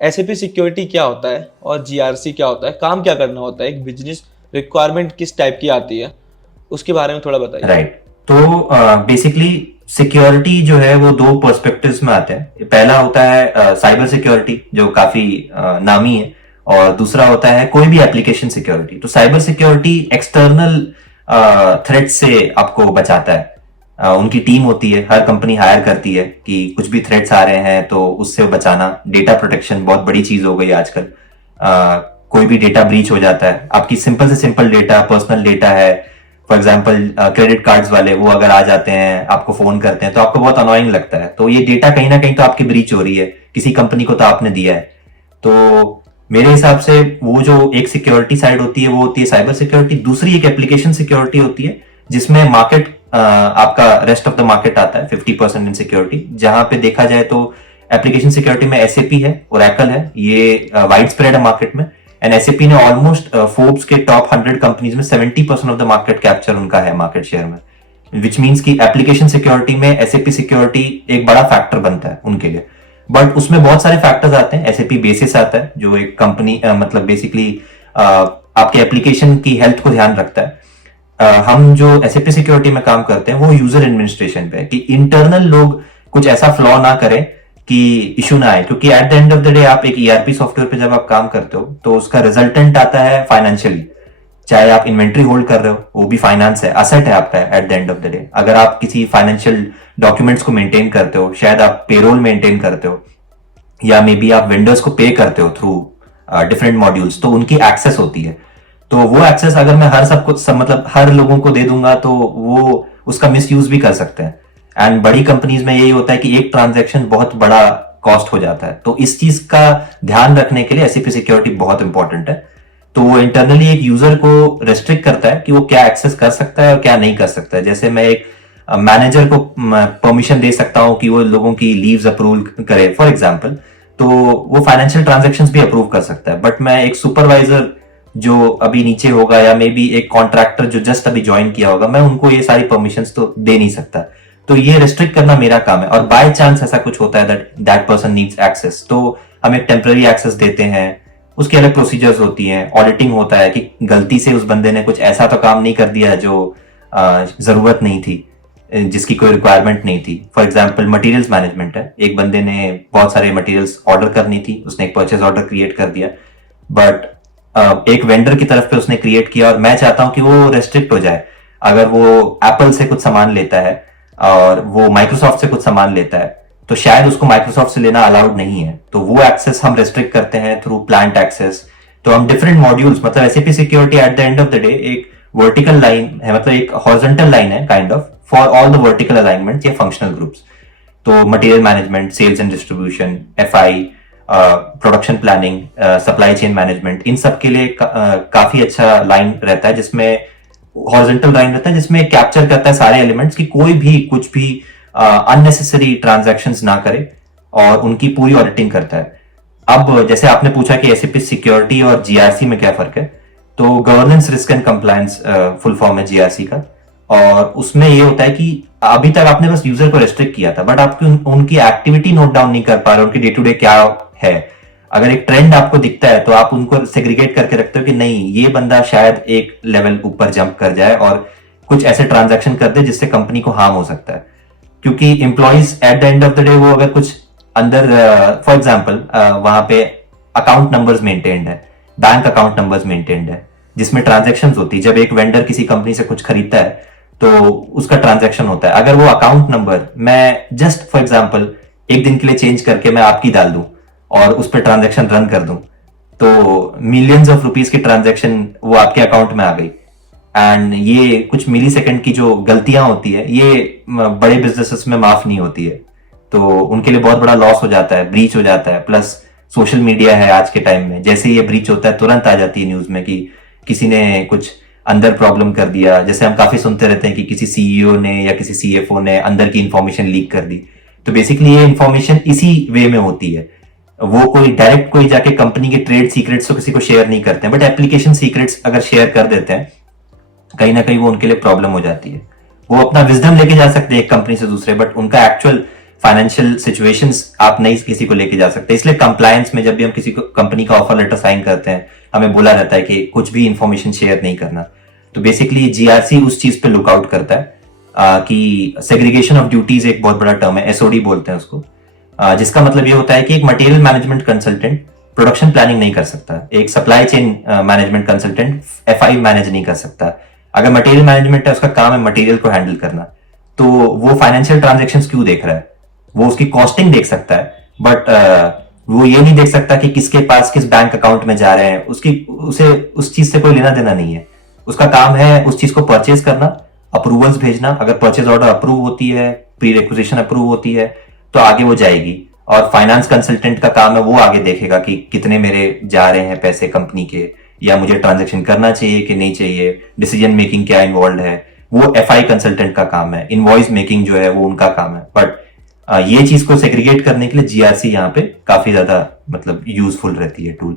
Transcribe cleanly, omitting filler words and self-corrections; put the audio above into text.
SAP security क्या होता है और जीआरसी क्या होता है, काम क्या करना होता है, एक बिजनेस रिक्वायरमेंट किस टाइप की आती है, उसके बारे में थोड़ा बताइए। राइट। तो बेसिकली सिक्योरिटी जो है वो दो पर्सपेक्टिव्स में आते हैं। पहला होता है साइबर सिक्योरिटी जो काफी नामी है, और दूसरा होता है कोई भी एप्लीकेशन सिक्योरिटी। तो साइबर सिक्योरिटी एक्सटर्नल थ्रेट से आपको बचाता है। उनकी टीम होती है, हर कंपनी हायर करती है कि कुछ भी थ्रेट्स आ रहे हैं तो उससे बचाना। डेटा प्रोटेक्शन बहुत बड़ी चीज हो गई आजकल। कोई भी डेटा ब्रीच हो जाता है, आपकी सिंपल से सिंपल डेटा, पर्सनल डेटा है, फॉर एग्जाम्पल क्रेडिट कार्ड्स वाले वो अगर आ जाते हैं, आपको फोन करते हैं, तो आपको बहुत अनोइंग लगता है। तो ये डेटा कहीं ना कहीं तो आपकी ब्रीच हो रही है, किसी कंपनी को तो आपने दिया है। तो मेरे हिसाब से वो जो एक सिक्योरिटी साइड होती है वो होती है साइबर सिक्योरिटी। दूसरी एक एप्लीकेशन सिक्योरिटी होती है जिसमें मार्केट आपका रेस्ट ऑफ द मार्केट आता है 50% इन सिक्योरिटी। जहां पे देखा जाए तो एप्लीकेशन सिक्योरिटी में एसएपी है, ओरेकल है, ये वाइड स्प्रेड है मार्केट में। एंड एसएपी ने ऑलमोस्ट फोर्ब्स के टॉप 100 कंपनीज में 70% ऑफ द मार्केट कैप्चर उनका है मार्केट शेयर में। विच मीन्स की एप्लीकेशन सिक्योरिटी में एसएपी सिक्योरिटी एक बड़ा फैक्टर बनता है उनके लिए। बट उसमें बहुत सारे फैक्टर्स आते हैं। एसएपी बेसिस आता है जो एक कंपनी मतलब बेसिकली आपके एप्लीकेशन की हेल्थ को ध्यान रखता है। हम जो एसएपी सिक्योरिटी में काम करते हैं वो यूजर एडमिनिस्ट्रेशन पे है कि इंटरनल लोग कुछ ऐसा फ्लॉ ना करें कि इशू ना आए। क्योंकि eight the end of the day आप एक ईआरपी सॉफ्टवेयर पे जब आप काम करते हो तो उसका रिजल्टेंट आता है फाइनेंशियली। चाहे आप इन्वेंट्री होल्ड कर रहे हो, वो भी फाइनेंस है, असेट है आपका eight the end of the day. अगर आप किसी फाइनेंशियल डॉक्यूमेंट्स को मेंटेन करते हो, शायद आप पेरोल मेंटेन करते हो, या मे बी आप वेंडर्स को पे करते हो थ्रू डिफरेंट मॉड्यूल्स, तो उनकी एक्सेस होती है। तो वो एक्सेस अगर मैं हर सबको मतलब हर लोगों को दे दूंगा तो वो उसका मिस यूज भी कर सकते हैं। एंड बड़ी कंपनीज में यही होता है कि एक ट्रांजैक्शन बहुत बड़ा कॉस्ट हो जाता है। तो इस चीज का ध्यान रखने के लिए एसएपी सिक्योरिटी बहुत इंपॉर्टेंट है। तो वो इंटरनली एक यूजर को रेस्ट्रिक्ट करता है कि वो क्या एक्सेस कर सकता है और क्या नहीं कर सकता है। जैसे मैं एक मैनेजर को परमिशन दे सकता हूं कि वो लोगों की लीव्स अप्रूव करे फॉर एग्जांपल, तो वो फाइनेंशियल ट्रांजैक्शंस भी अप्रूव कर सकता है। बट मैं एक सुपरवाइजर जो अभी नीचे होगा, या मे बी एक कॉन्ट्रैक्टर जो जस्ट अभी ज्वाइन किया होगा, मैं उनको ये सारी परमिशंस तो दे नहीं सकता। तो ये रिस्ट्रिक्ट करना मेरा काम है। और बाय चांस ऐसा कुछ होता है that that person needs access, तो हम एक टेम्पररी एक्सेस देते हैं। उसकी अलग प्रोसीजर्स होती हैं, ऑडिटिंग होता है कि गलती से उस बंदे ने कुछ ऐसा तो काम नहीं कर दिया जो जरूरत नहीं थी, जिसकी कोई रिक्वायरमेंट नहीं थी। फॉर एग्जाम्पल मटेरियल्स मैनेजमेंट है, एक बंदे ने बहुत सारे मटेरियल्स ऑर्डर करनी थी, उसने एक परचेज ऑर्डर क्रिएट कर दिया, बट एक वेंडर की तरफ पे उसने क्रिएट किया, और मैं चाहता हूं कि वो रेस्ट्रिक्ट हो जाए। अगर वो एप्पल से कुछ सामान लेता है और वो माइक्रोसॉफ्ट से कुछ सामान लेता है, तो शायद उसको माइक्रोसॉफ्ट से लेना अलाउड नहीं है। तो वो एक्सेस हम रेस्ट्रिक्ट करते हैं थ्रू प्लांट एक्सेस। तो हम डिफरेंट मॉड्यूल्स, मतलब SAP security at the end of the day एक वर्टिकल लाइन है, मतलब एक हॉरिजॉन्टल लाइन है kind of for all the vertical alignment या फंक्शनल ग्रुप्स। तो material management, sales and distribution, FI, production planning, supply chain management, इन सब के लिए काफी अच्छा लाइन रहता है, जिसमें हॉरिजॉन्टल लाइन रहता है जिसमें कैप्चर करता है सारे एलिमेंट्स कि कोई भी कुछ भी अननेसेसरी ट्रांजैक्शंस ना करे, और उनकी पूरी ऑडिटिंग करता है। अब जैसे आपने पूछा कि एसएपी सिक्योरिटी और जीआरसी में क्या फर्क है, तो governance risk and compliance full form है जीआरसी का। और उसमें ये होता है कि अभी तक आपने बस यूजर को रेस्ट्रिक्ट किया था, बट आपकी उनकी एक्टिविटी नोट डाउन नहीं कर पा रहे, उनकी डे टू डे क्या है। अगर एक ट्रेंड आपको दिखता है तो आप उनको सेग्रीगेट करके रखते हो कि नहीं, ये बंदा शायद एक लेवल ऊपर जंप कर जाए और कुछ ऐसे ट्रांजैक्शन कर दे जिससे कंपनी को हार्म हो सकता है। क्योंकि employees eight the end of the day वो अगर कुछ अंदर फॉर एग्जाम्पल वहां पे अकाउंट नंबर्स मेंटेन्ड है, बैंक अकाउंट नंबर्स मेंटेन्ड है, जिसमें ट्रांजेक्शन होती है। जब एक वेंडर किसी कंपनी से कुछ खरीदता है तो उसका ट्रांजैक्शन होता है। अगर वो अकाउंट नंबर मैं जस्ट फॉर एग्जांपल एक दिन के लिए चेंज करके मैं आपकी डाल दूं और उस पर ट्रांजैक्शन रन कर दूं, तो मिलियंस ऑफ रुपीस की ट्रांजैक्शन वो आपके अकाउंट में आ गई। एंड ये कुछ मिली सेकेंड की जो गलतियां होती है, ये बड़े बिजनेसेस में माफ नहीं होती है, तो उनके लिए बहुत बड़ा लॉस हो जाता है, ब्रीच हो जाता है। प्लस सोशल मीडिया है आज के टाइम में, जैसे ये ब्रीच होता है तुरंत आ जाती है न्यूज में कि किसी ने कुछ अंदर प्रॉब्लम कर दिया। जैसे हम काफी सुनते रहते हैं कि किसी सीईओ ने या किसी सीएफओ ने अंदर की इंफॉर्मेशन लीक कर दी। तो बेसिकली ये इंफॉर्मेशन इसी वे में होती है। वो कोई डायरेक्ट कोई जाके कंपनी के ट्रेड सीक्रेट्स तो किसी को शेयर नहीं करते हैं, बट एप्लीकेशन सीक्रेट्स अगर शेयर कर देते हैं कहीं ना कहीं वो उनके लिए प्रॉब्लम हो जाती है। वो अपना विजडम लेके जा सकते हैं एक कंपनी से दूसरे, बट उनका एक्चुअल फाइनेंशियल सिचुएशंस आप नहीं किसी को लेके जा सकते। इसलिए कंप्लायंस में जब भी हम किसी को कंपनी का ऑफर लेटर साइन करते हैं, हमें बोला रहता है कि कुछ भी इंफॉर्मेशन शेयर नहीं करना। तो बेसिकली जीआरसी उस चीज पे लुकआउट करता है कि सेग्रीगेशन ऑफ ड्यूटीज एक बहुत बड़ा टर्म है, एसओडी बोलते हैं उसको, जिसका मतलब ये होता है कि एक material management consultant production planning नहीं कर सकता, एक supply chain management consultant FI manage नहीं कर सकता। अगर मटेरियल मैनेजमेंट है, उसका काम है मटेरियल को हैंडल करना, तो वो फाइनेंशियल ट्रांजेक्शंस क्यों देख रहा है? वो उसकी कॉस्टिंग देख सकता है, बट वो ये नहीं देख सकता कि किसके पास किस बैंक अकाउंट में जा रहे हैं। उसे उस चीज से कोई लेना देना नहीं है। उसका काम है उस चीज को परचेज करना, अप्रूवल्स भेजना। अगर परचेज ऑर्डर अप्रूव होती है, प्री रिक्विजिशन अप्रूव होती है, तो आगे वो जाएगी। और फाइनेंस कंसल्टेंट का काम है वो आगे देखेगा कि कितने मेरे जा रहे हैं पैसे कंपनी के, या मुझे ट्रांजेक्शन करना चाहिए कि नहीं चाहिए, डिसीजन मेकिंग क्या इन्वॉल्व है, वो एफआई कंसल्टेंट का काम है। इनवॉइस मेकिंग जो है वो उनका काम है। बट ये चीज को सेग्रीगेट करने के लिए जीआरसी यहाँ पे काफी ज्यादा मतलब यूजफुल रहती है टूल।